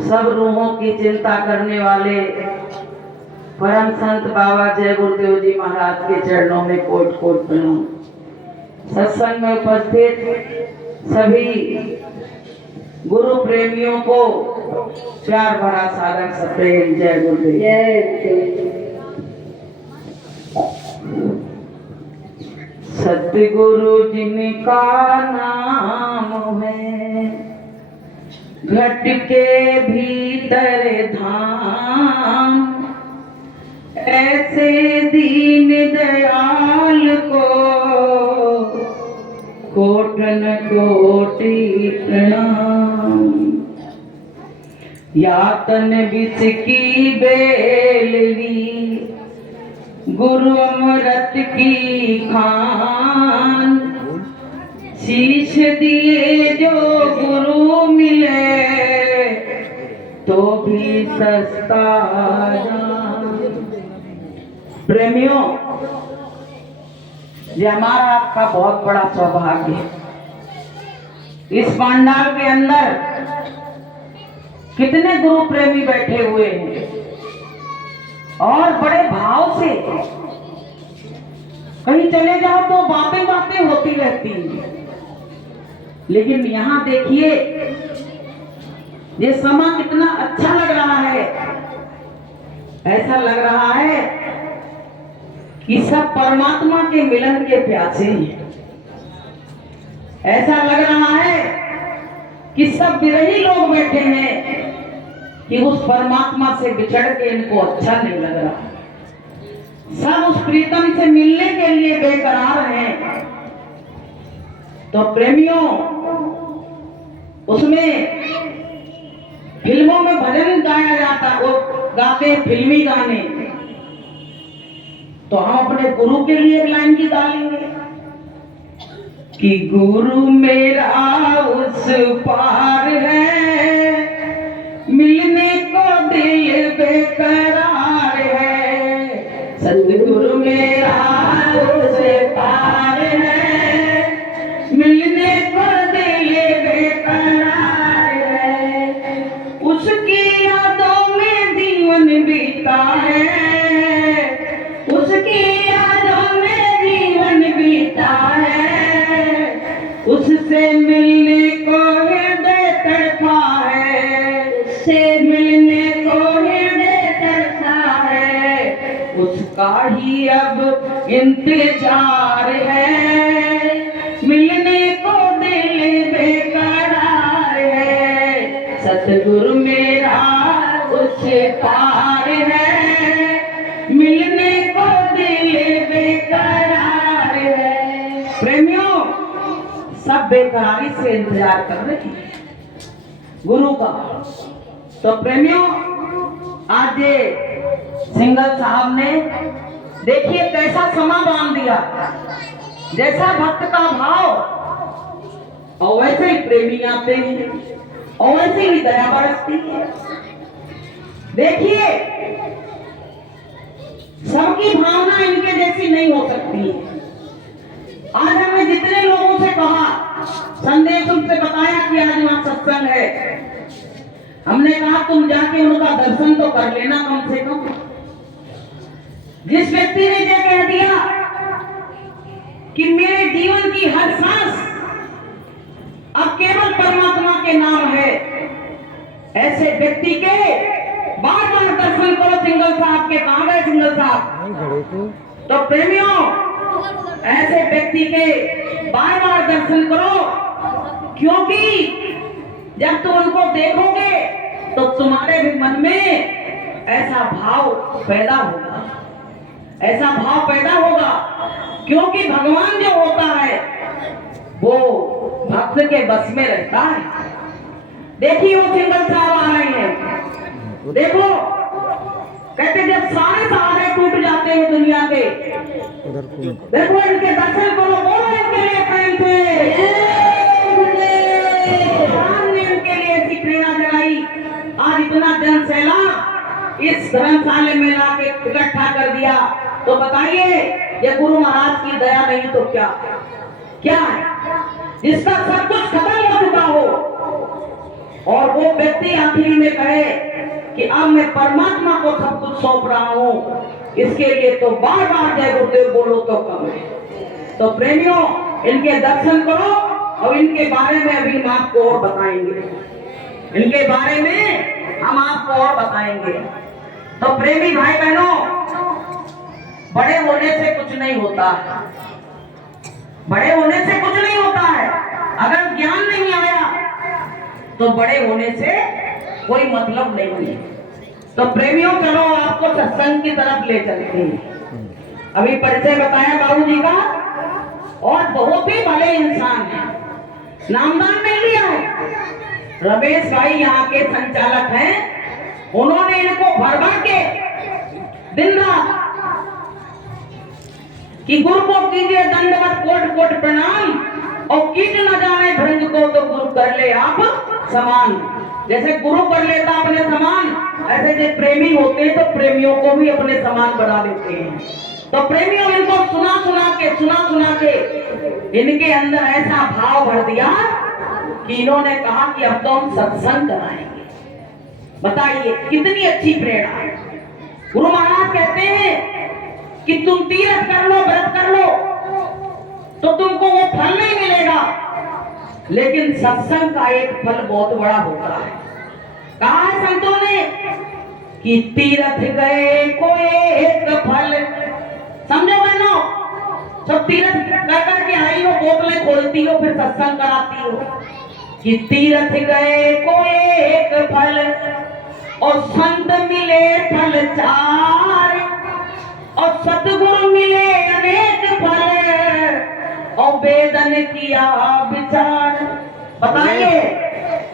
सब रूहों की चिंता करने वाले परम संत बाबा जय गुरुदेव जी महाराज के चरणों में कोट कोट प्रणाम। सत्संग में उपस्थित सभी गुरु प्रेमियों को प्यार भरा सादर सप्रेम जय गुरुदेव। जय सतगुरु जिनका नाम है, घट के भीतर धाम, ऐसे दीन दयाल को कोटन कोटि प्रणाम। यातन विष की बेलवी, गुरु अमृत की खान, शीश दिए जो गुरु मिले तो भी सस्ता जान। प्रेमियों, ये हमारा आपका बहुत बड़ा सौभाग्य है। इस पंडाल के अंदर कितने गुरु प्रेमी बैठे हुए हैं और बड़े भाव से कहीं चले जाओ तो बातें बातें होती रहती हैं, लेकिन यहाँ देखिए ये समा कितना अच्छा लग रहा है। ऐसा लग रहा है कि सब परमात्मा के मिलन के प्यासे हैं। ऐसा लग रहा है कि सब विरही लोग बैठे हैं कि उस परमात्मा से बिछड़ के इनको अच्छा नहीं लग रहा। सब उस प्रीतम से मिलने के लिए बेकरार हैं। तो प्रेमियों, उसमें फिल्मों में भजन गाया जाता, वो गाते फिल्मी गाने, तो हम अपने गुरु के लिए एक लाइन की गा लेंगे कि गुरु मेरा उस पार है, मिलने को दिल बेकरार है। सतगुरु मेरा उस पार है, मिलने को दिल बेकरार है। उसकी यादों में जीवन बीता है, उसकी यादों में जीवन बीता है। उससे मिलने को हृदय तड़पा है, उससे मिलने को हृदय तड़पा है। उसका ही अब इंतजार है, मिलने को दिल बेकरार है। सतगुरु मेरा उस पार है, मिलने को दिल बेकरार है। प्रेमियों, सब बेकरारी से इंतजार कर रहे हैं गुरु का। तो प्रेमियों, आज ये सिंगल साहब ने देखिए कैसा समा बांध दिया। जैसा भक्त का भाव और वैसे ही प्रेमी आते हैं और वैसे ही दया बरसती है। देखिए, सबकी भावना इनके जैसी नहीं हो सकती। आज हमने जितने लोगों से कहा, संदेश उनसे बताया कि आज वहां सत्संग है, हमने कहा तुम जाके उनका दर्शन तो कर लेना कम से कम। जिस व्यक्ति ने यह कह दिया कि मेरे जीवन की हर सांस अब केवल परमात्मा के नाम है, ऐसे व्यक्ति के बार बार दर्शन करो। सिंगल साहब के कहां गए सिंगल साहब? तो प्रेमियों, ऐसे व्यक्ति के बार बार दर्शन करो, क्योंकि जब तुम उनको देखोगे तो तुम्हारे भी मन में ऐसा भाव पैदा होगा, ऐसा भाव पैदा होगा। क्योंकि भगवान जो होता है वो भक्त के बस में रहता है। देखिए वो सिंगल साहब आ रहे हैं, देखो कहते जब सारे सहारे टूट जाते हैं दुनिया के, देखो इनके दर्शन करो, बोलो इनके लिए प्रेम से। भगवान ने इनके लिए ऐसी प्रेरणा जगाई। आज इतना जन सैलाब इस धर्मशाला में लाके इकट्ठा कर दिया, तो बताइए ये गुरु महाराज की दया नहीं तो क्या क्या है? जिसका सब कुछ खत्म हो चुका हो और वो व्यक्ति आखिरी में कहे कि अब मैं परमात्मा को सब कुछ सौंप रहा हूं, इसके लिए तो बार बार जय गुरुदेव बोलो तो कम है। तो प्रेमियों, इनके दर्शन करो और इनके बारे में अभी हम आपको और बताएंगे, इनके बारे में हम आपको और बताएंगे। तो प्रेमी भाई बहनों, बड़े होने से कुछ नहीं होता, बड़े होने से कुछ नहीं होता है। अगर ज्ञान नहीं आया तो बड़े होने से कोई मतलब नहीं है। तो प्रेमियों, चलो आपको सत्संग की तरफ ले चलते हैं। अभी परिचय बताया बाबूजी का, और बहुत ही भले इंसान है, नामदान नहीं लिया है। रमेश भाई यहाँ के संचालक हैं, उन्होंने इनको भर भर के दिन रात कि गुरु को कीजिए दंडवत कोट कोट प्रणाम, और कीट न जाने भृंग को तो गुरु कर ले आप समान। जैसे गुरु कर लेता अपने समान, ऐसे जो प्रेमी होते हैं तो प्रेमियों को भी अपने समान बना देते हैं। तो प्रेमियों, इनको सुना सुना के इनके अंदर ऐसा भाव भर दिया कि इन्होंने कहा कि अब तो हम सत्संग कराएंगे। बताइए कितनी अच्छी प्रेरणा है। गुरु महाराज कहते हैं कि तुम तीर्थ कर लो, व्रत कर लो, तो तुमको वो फल नहीं मिलेगा, लेकिन सत्संग का एक फल बहुत बड़ा होता है। कहा है संतों ने कि तीर्थ गए को एक फल। समझो बहनों, सब तीर्थ कर के आई हो, बोतलें खोलती हो, फिर सत्संग कराती हो कि तीर्थ गए को एक फल, और संत मिले फल चार, और सतगुरु मिले अनेक फल, और वेदन किया विचार। बताइए,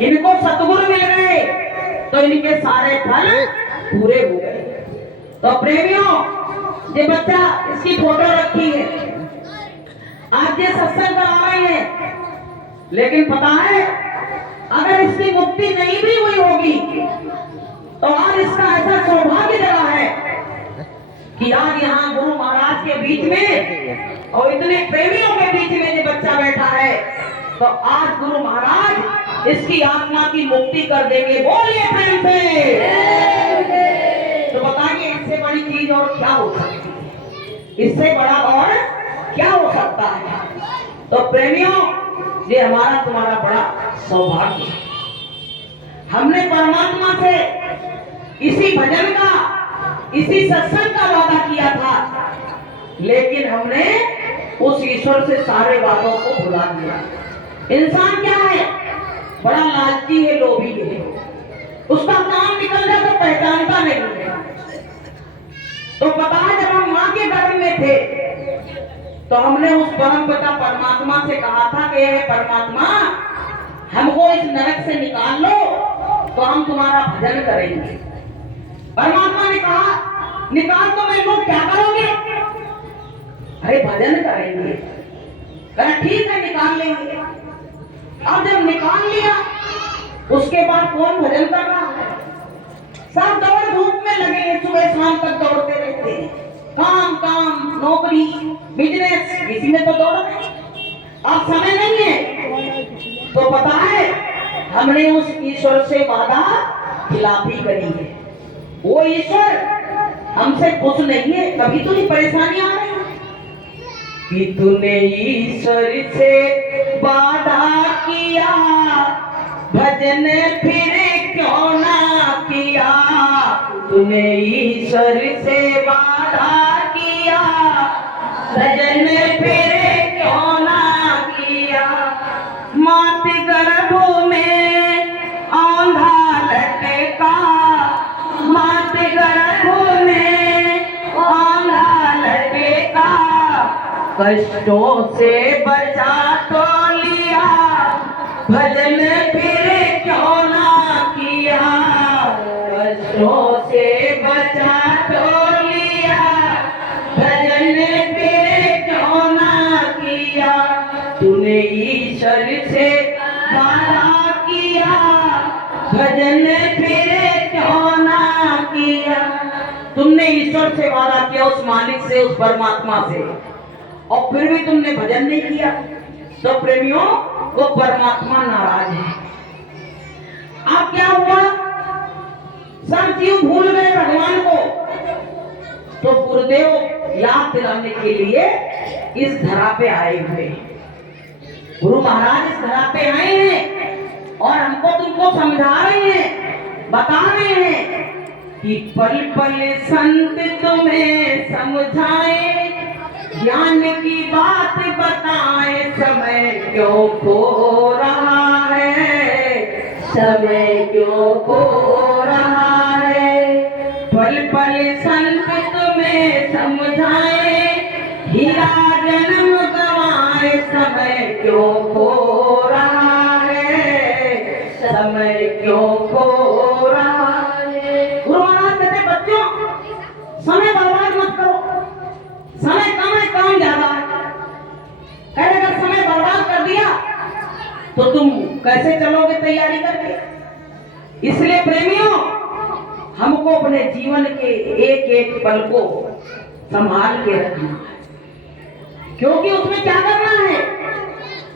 इनको सतगुरु मिल गए तो इनके सारे फल पूरे हो गए। तो प्रेमियों, ये बच्चा, इसकी फोटो रखी है, आज ये सत्संग करा रहे हैं, लेकिन पता है अगर इसकी मुक्ति नहीं भी हुई होगी तो आज इसका ऐसा सौभाग्य रहा है कि आज यहाँ गुरु महाराज के बीच में और इतने प्रेमियों के बीच में ये बच्चा बैठा है। तो आज गुरु महाराज इसकी आत्मा की मुक्ति कर देंगे। बोलिए प्रेम से। तो बताइए, इससे बड़ी चीज और क्या हो सकती है? इससे बड़ा और क्या हो सकता है? तो प्रेमियों, ये हमारा तुम्हारा बड़ा सौभाग्य है। हमने परमात्मा से इसी भजन का, इसी सत्संग का वादा किया था, लेकिन हमने उस ईश्वर से सारे वादों को भुला दिया। इंसान क्या है? बड़ा लालची है, लोभी है, उसका काम निकल जाए तो पहचानता नहीं है। तो पता है, जब हम माँ के गर्भ में थे तो हमने उस परम पिता परमात्मा से कहा था कि हे परमात्मा, हमको इस नरक से निकाल लो तो हम तुम्हारा भजन करेंगे। परमात्मा ने कहा, निकाल तो मैं लोग क्या करोगे? अरे भजन करेंगे। कहा ठीक है, निकाल लेंगे। अब जब निकाल लिया, उसके बाद कौन भजन कर रहा है? सब दौड़ धूप में लगे हैं, सुबह शाम तक दौड़ते रहते हैं, काम काम नौकरी बिजनेस, इसी में तो दौड़ रहे। अब समय नहीं है। तो पता है, हमने उस ईश्वर से वादा खिलाफी करी है। वो ईश्वर हमसे खुश नहीं है, कभी तो ये परेशानी आ रही है कि तूने ईश्वर से वादा किया, भजन फिर क्यों ना किया। तूने ईश्वर से वादा किया, भजन फिर क्यों ना किया। मात गर्भ में औंधा लटका, मात गर्भ में औंधा लटका, कष्टों से बचा तो लिया, भजन फिर क्यों ना किया। कष्टों से बचा तो लिया, भजन फिर क्यों ना किया। तूने ईश्वर से वादा किया, भजन फिर क्यों ना किया। तुमने ईश्वर से वादा किया, उस मालिक से, उस परमात्मा से, और फिर भी तुमने भजन नहीं किया। तो प्रेमियों, वो परमात्मा नाराज है। अब क्या हुआ, सब जीव भूल गए भगवान को। तो गुरुदेव याद दिलाने के लिए इस धरा पे आए हुए, गुरु महाराज इस धरा पे आए हैं और हमको तुमको समझा रहे हैं, बता रहे हैं कि पल पल संत तुम्हें समझाए, ज्ञान की बात बताए, समय क्यों खो रहा है, समय क्यों खो रहा है। पल पल संत तुम्हें समझाए, हीरा जन्म गवाए, समय क्यों खो रहा है, समय क्यों खो रहा है। गुरु महाराज कहते बच्चों, समय बर्बाद मत करो, समय कम है, काम ज्यादा है। अरे अगर समय बर्बाद कर दिया तो तुम कैसे चलोगे तैयारी करके। इसलिए प्रेमियों, हमको अपने जीवन के एक एक पल को संभाल के रखना है, क्योंकि उसमें क्या करना है,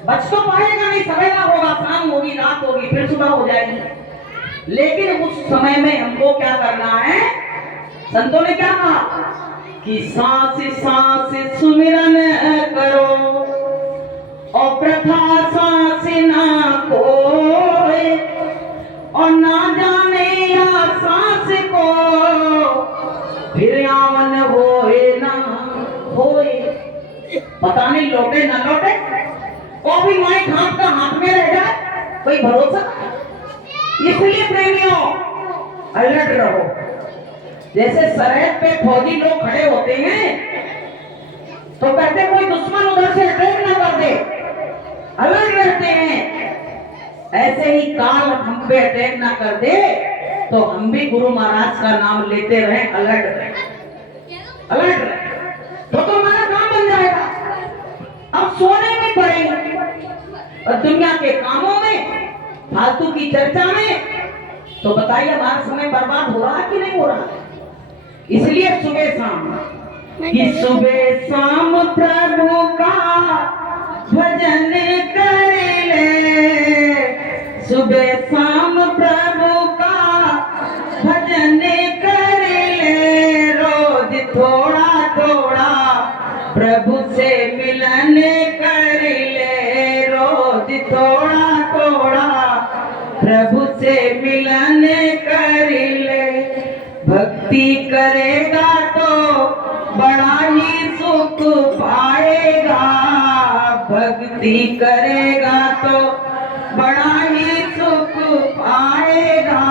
बच तो पाएगा नहीं, सवेरा होगा, शाम होगी, रात होगी, फिर सुबह हो जाएगी, लेकिन उस समय में हमको क्या करना है। संतों ने क्या कहा कि सांस सांस सुमिरन करो और प्रथा सांस ना खोए, और ना जाने या सांस को फिर आवन होए ना होए। पता नहीं लौटे ना लौटे, वो भी माई खाप का हाथ में रह जाए, कोई भरोसा। इसलिए प्रेमियों अलर्ट रहो। जैसे सरहद पे फौजी लोग खड़े होते हैं तो कहते कोई दुश्मन उधर से अटैक ना कर दे, अलर्ट रहते हैं। ऐसे ही काल हम पे अटैक ना कर दे तो हम भी गुरु महाराज का नाम लेते रहे, अलर्ट रहे, अलर्ट रहे, तो हमारा काम बन जाएगा। अब सोने में पड़ेंगे और दुनिया के कामों में, फालतू की चर्चा में, तो बताइए हमारा समय बर्बाद हो रहा है कि नहीं हो रहा है। इसलिए सुबह शाम कि सुबह शाम प्रभु का भजन कर ले, सुबह शाम प्रभु का भजन कर ले, रोज थोड़ा थोड़ा प्रभु से मिलन कर ले, रोज थोड़ा थोड़ा प्रभु से मिलन कर ले। भक्ति करेगा तो बड़ा ही सुख पाएगा, भक्ति करेगा तो बड़ा ही सुख पाएगा,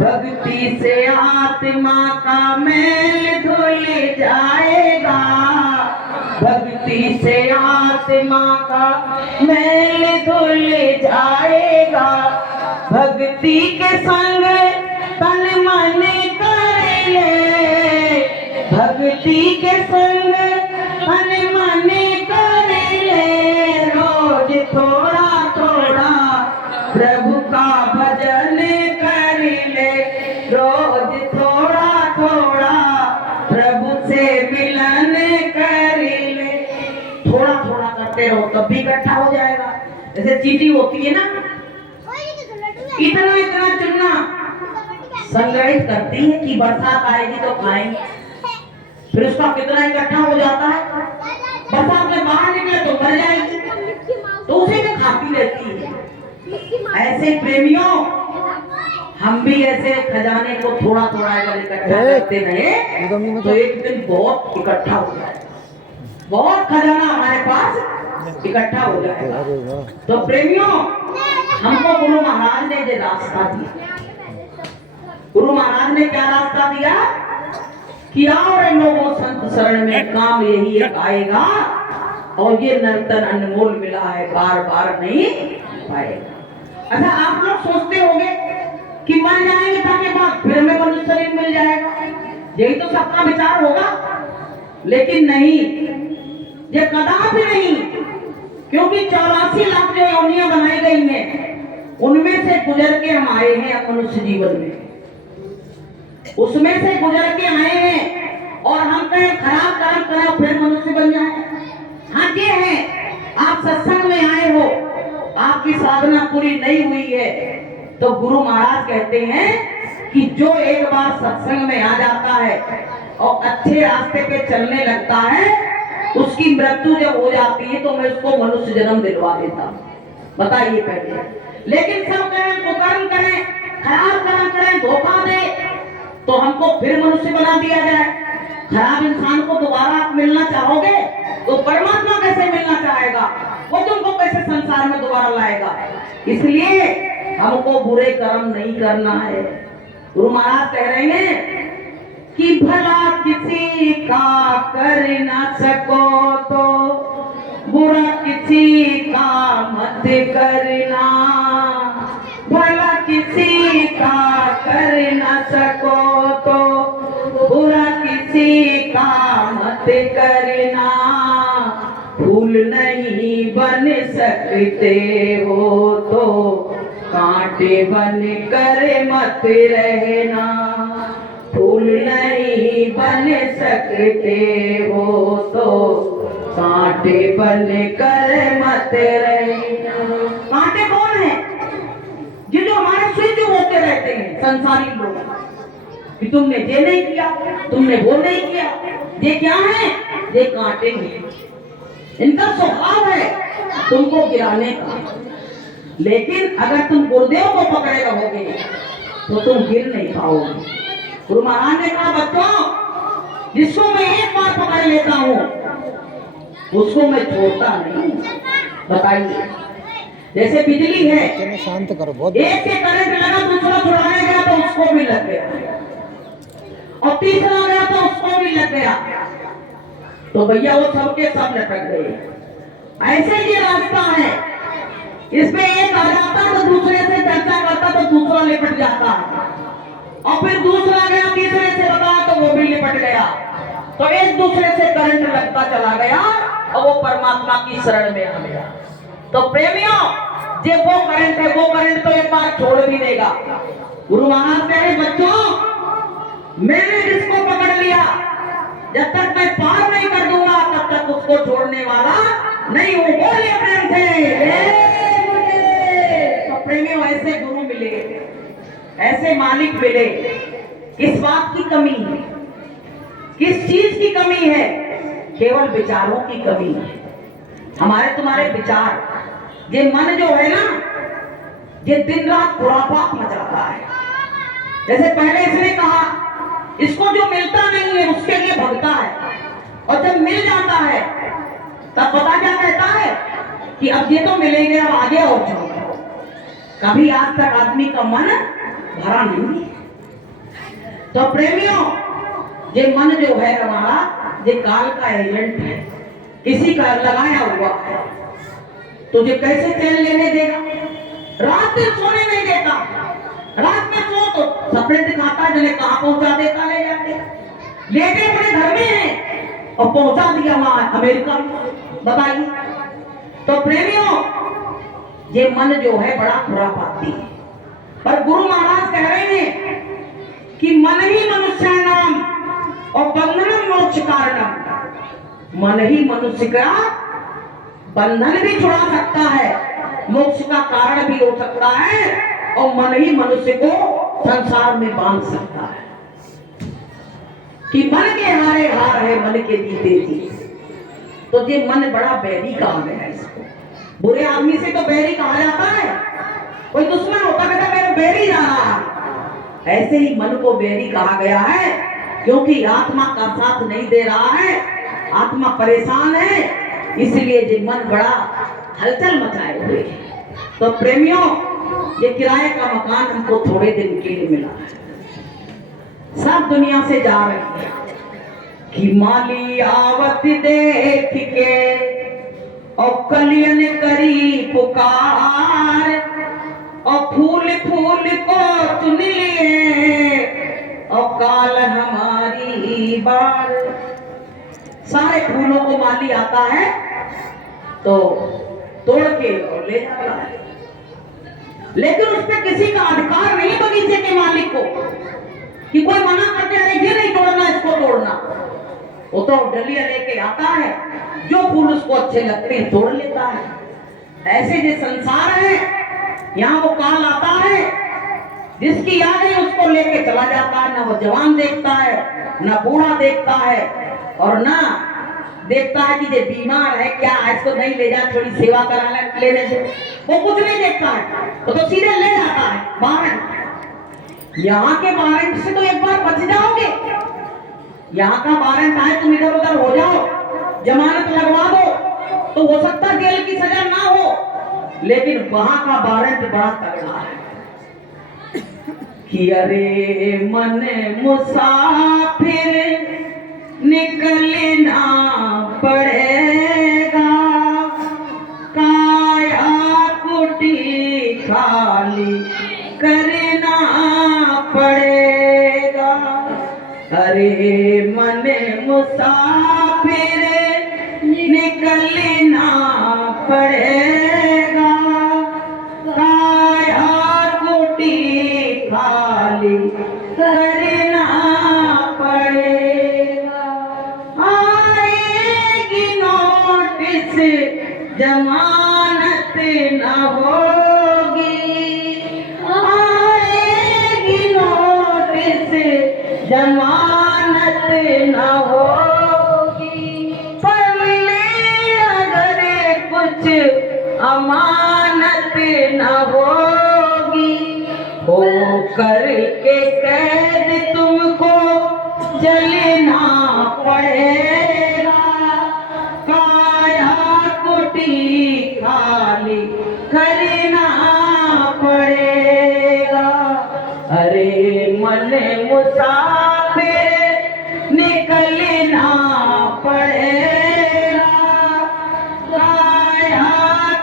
भक्ति से आत्मा का मैल धुल जाएगा, भक्ति से आत्मा का मैल धुल जाएगा। भक्ति के संग तन मन कर ले, भक्ति के संग तन मन कर ले, रोज थोड़ा थोड़ा प्रभु का भजन कर ले, रोज थोड़ा थोड़ा प्रभु से मिलन कर ले। थोड़ा थोड़ा करते रहो तब भी इकट्ठा हो जाएगा। जैसे चींटी होती है ना, इतना इतना चुनना संग्रहित करती है कि बरसात आएगी तो खाएंगे, फिर उसका कितना इकट्ठा हो जाता है, बरसात में बाहर निकले तो मर जाएगी, तो उसे भी खाती रहती है। ऐसे प्रेमियों, हम भी ऐसे खजाने को थोड़ा थोड़ा अगर इकट्ठा करते रहे तो एक दिन बहुत इकट्ठा हो जाएगा, बहुत खजाना हमारे पास इकट्ठा हो जाएगा। तो प्रेमियों, हमको गुरु महाराज ने जो रास्ता दिया, गुरु महाराज ने क्या रास्ता दिया कि आओ रे लोगों संत शरण में, काम यही एक आएगा और ये नर्तन अनमोल मिला है, बार बार नहीं पाएगा। अच्छा, आप लोग सोचते होंगे कि मर जाएंगे ताकि बाद फिर हमें मनुष्य शरीर मिल जाएगा, यही तो सबका विचार होगा, लेकिन नहीं, ये कदापि नहीं, क्योंकि 84 लाख जो योनियां बनाई गई हैं उनमें से गुजर के हम आए हैं मनुष्य जीवन में, उसमें से गुजर के आए हैं और हम कहें खराब कर्म करो फिर मनुष्य बन जाए। हाँ, ये है, आप सत्संग में आए हो, आपकी साधना पूरी नहीं हुई है, तो गुरु महाराज कहते हैं कि जो एक बार सत्संग में आ जाता है और अच्छे रास्ते पे चलने लगता है, उसकी मृत्यु जब हो जाती है तो मैं उसको मनुष्य जन्म दिलवा देता हूं। बताइए पहले। लेकिन सब कहें कुकर्म करें, खराब कर्म करें, धोखा दे तो हमको फिर मनुष्य बना दिया जाए। खराब इंसान को दोबारा आप मिलना चाहोगे तो परमात्मा कैसे मिलना चाहेगा? वो तुमको कैसे संसार में दोबारा लाएगा? इसलिए हमको बुरे कर्म नहीं करना है। गुरु महाराज कह रहे हैं कि भला किसी का कर ना सको तो बुरा किसी का मत करना। भला किसी का कर ना सको तो बुरा किसी का मत करना। फूल नहीं बन सकते हो तो कांटे बन कर मत रहना। फूल नहीं बन सकते हो तो कांटे बन कर मत रहना। कांटे कौन है? जो हमारे स्विच होते रहते हैं संसारी लोग, कि तुमने ये नहीं किया, तुमने वो नहीं किया। ये क्या है? ये कांटे हैं। इनका स्वभाव है तुमको गिराने का। लेकिन अगर तुम गुरुदेव को पकड़े रहोगे तो तुम गिर नहीं पाओगे। गुरु महाराज ने कहा, बच्चों जिसको मैं एक बार पकड़ लेता हूं उसको मैं छोड़ता नहीं। बताइए, जैसे बिजली है, शांत करो बहुत। एक के करंट लगा, दूसरा छुड़ाने गया तो उसको भी लग गया, और तीसरा गया तो उसको भी लग गया, तो भैया वो सबके सब लटक गए। ऐसे ये रास्ता है, इसमें एक आ जाता तो दूसरे से चर्चा करता तो दूसरा लिपट जाता है, और फिर दूसरा गया तीसरे से बताया तो वो भी लिपट गया। तो एक दूसरे से करंट लगता चला गया और वो परमात्मा की शरण में आ गया। तो प्रेमियों, ये वो करंट तो एक बार छोड़ भी देगा। गुरु महाराज कह रहे, बच्चों मैंने जिसको पकड़ लिया, जब तक मैं पार नहीं कर दूंगा तब तक उसको छोड़ने वाला नहीं हूं। बोलिए प्रेम से। तो प्रेमियों, ऐसे गुरु मिले, ऐसे मालिक मिले। किस बात की कमी है? किस चीज की कमी है? केवल विचारों की कमी है। हमारे तुम्हारे विचार, ये मन जो है ना, ये दिन रात खुरापात मचाता है। जैसे पहले इसने कहा, इसको जो मिलता नहीं है उसके लिए भगता है, और जब मिल जाता है तब पता क्या कहता है कि अब ये तो मिलेंगे, अब आगे और जाऊंगा। कभी आज तक आदमी का मन भरा नहीं है। तो प्रेमियों, ये मन जो है हमारा, ये काल का एजेंट है, किसी का लगाया हुआ है। तुझे कैसे चैन लेने देगा? रात दिन सोने नहीं देता। रात में सो तो सपने दिखाता, जिन्हें कहां पहुंचा देता ले जाके। लेटे अपने घर में है और पहुंचा दिया वहां अमेरिका में। बताइए। तो प्रेमियों, ये मन जो है बड़ा खुरापाती है, पर गुरु महाराज कह रहे हैं कि मन ही मनुष्याणाम और बंधनम मोक्ष कारणम। मन ही मनुष्य का बंधन भी छुड़ा सकता है, मोक्ष का कारण भी हो सकता है, और मन ही मनुष्य को संसार में बांध सकता है। कि मन के हारे हार है, मन के जीते जीत। तो ये मन बड़ा बैरी कहा गया है इसको। बुरे आदमी से तो बैरी कहा जाता है। कोई दुश्मन होता कहता मेरे बैरी जा रहा है। ऐसे ही मन को बैरी कहा गया है, क्योंकि आत्मा का साथ नहीं दे रहा है, आत्मा परेशान है, इसलिए ये मन बड़ा हलचल मचाए हुए है। तो प्रेमियों, ये किराए का मकान हमको थोड़े दिन के लिए मिला है। सब दुनिया से जा रहे हैं कि माली आवत देख के और कलियन करी पुकार, और फूल फूल को चुन लिए और काल हमारी बार। सारे फूलों को माली आता है तो तोड़ के और ले जाता है, लेकिन उस पर किसी का अधिकार नहीं बगीचे के मालिक को कि कोई मना करते अरे ये नहीं तोड़ना, इसको तोड़ना। वो तो डलिया लेके आता है, जो फूल उसको अच्छे लगते हैं तोड़ लेता है। ऐसे जो संसार है, यहाँ वो काल आता है जिसकी याद है उसको लेके चला जाता है, ना वो जवान देखता है, ना बूढ़ा देखता है, और ना देखता है कि ये बीमार है क्या है, इसको नहीं ले जा, थोड़ी सेवा करा लेने से, वो कुछ नहीं देखता है, वो तो सीधे ले जाता है वारंट। यहाँ के वारंट से तो एक बार बच जाओगे, यहाँ का वारंट आए तुम इधर उधर हो जाओ, जमानत लगवा दो तो हो सकता जेल की सजा ना हो, लेकिन वहां का वारंट बड़ा तगड़ा है कि अरे मन मुसाफिर निकलना पड़ेगा, काया कुटी खाली करना पड़ेगा। अरे मन मुसाफिर निकलना पड़ेगा, काया कुटी खाली करना पड़ेगा। आएगी नोटिस जमानत न होगी, आएगी नोटिस जमानत न होगी, पर मिले अगर कुछ अमानत न होगी, हो करके कैद तुमको जलना पड़ेगा, काया कुटी खाली करना पड़ेगा। अरे मन मुसाफिर निकलना पड़ेगा, काया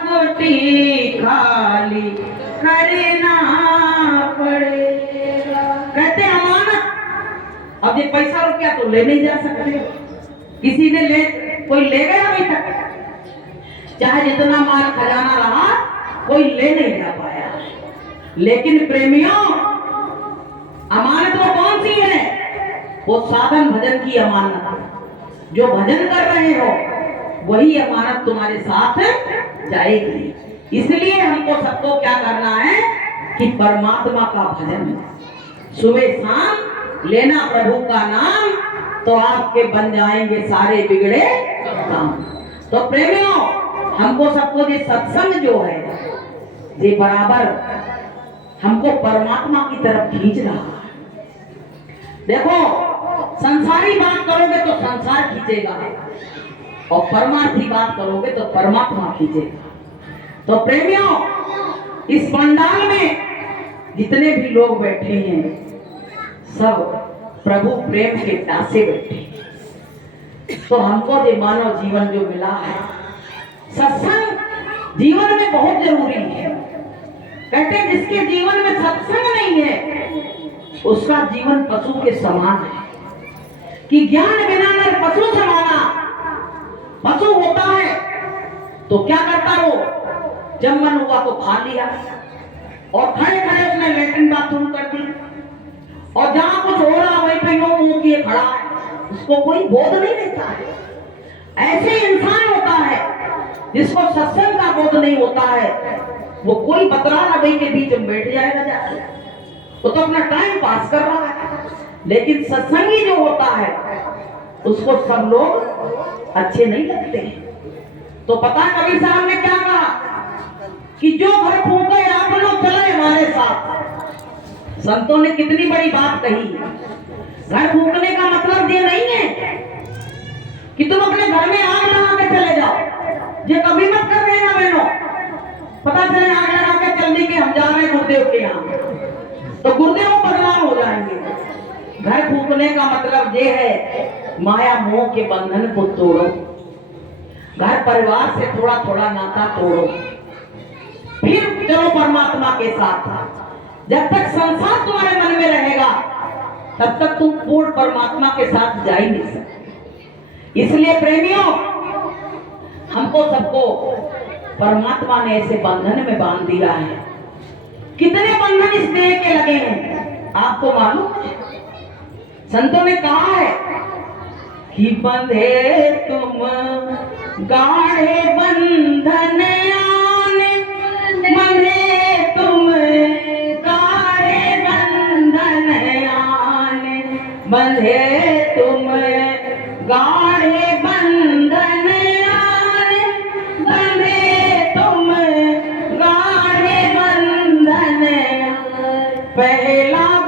कुटी खाली करना पड़ेगा। कहते अमानत, अब ये पैसा रुपया तो ले नहीं जा सकते, किसी ने ले, कोई ले गया अभी तक, चाहे जितना माल खजाना रहा कोई ले नहीं जा पाया। लेकिन प्रेमियों, अमानत वो कौन सी है? वो साधन भजन की अमानत, जो भजन कर रहे हो वही अमानत तुम्हारे साथ जाएगी। इसलिए हमको सबको क्या करना है कि परमात्मा का भजन, सुबह शाम लेना प्रभु का नाम, तो आपके बन जाएंगे सारे बिगड़े काम। तो प्रेमियों, हमको सबको ये सत्संग जो है ये बराबर हमको परमात्मा की तरफ खींच रहा है। देखो, संसारी बात करोगे तो संसार खींचेगा, और परमार्थी बात करोगे तो परमात्मा खींचेगा। तो प्रेमियों, इस पंडाल में जितने भी लोग बैठे हैं सब प्रभु प्रेम के प्यासे बैठे हैं। तो हमको ये मानव जीवन जो मिला है, सत्संग जीवन में बहुत जरूरी है। कहते हैं जिसके जीवन में सत्संग नहीं है उसका जीवन पशु के समान है, कि ज्ञान बिना नर पशु समाना। पशु होता है तो क्या करता वो, जब मन हुआ तो खा लिया, और खड़े खड़े उसने लेटरिन बाथरूम कर दी, और जहां कुछ हो रहा वहीं पे यूं मुंह किए खड़ा है, उसको कोई बोध नहीं देता है। ऐसे इंसान होता है जिसको सत्संग का बोध नहीं होता है, वो कोई बतरा रवै के बीच में बैठ जाएगा जाके, वो तो अपना टाइम पास कर रहा है। लेकिन सत्संगी जो होता है उसको सब लोग अच्छे नहीं लगते हैं। तो पता है कबीर साहब ने क्या कहा कि जो घर फूके आप लोग चले हमारे साथ। संतों ने कितनी बड़ी बात कही। घर फूकने का मतलब ये नहीं है कि तुम अपने घर में आग लगा के चले जाओ, ये कभी मत कर देना बहनों। पता चले आग लगा के चल दी कि हम जा रहे हैं गुरुदेव के यहाँ, तो गुरुदेव बदनाम हो जाएंगे। घर फूकने का मतलब ये है माया मोह के बंधन को तोड़ो, घर परिवार से थोड़ा थोड़ा नाता तोड़ो, फिर चलो परमात्मा के साथ। जब तक संसार तुम्हारे मन में रहेगा तब तक तुम पूर्ण परमात्मा के साथ जा ही नहीं सकते। इसलिए प्रेमियों, हमको सबको परमात्मा ने ऐसे बंधन में बांध दिया है। कितने बंधन इस देह के लगे हैं आपको मालूम है? संतों ने कहा है कि बंधे तुम गाढ़े बंधन आने, बंधे तुम गाढ़े बंधे तुम गाढ़े बंधन आए, बंधे तुम गाढ़े बंधन आए। पहला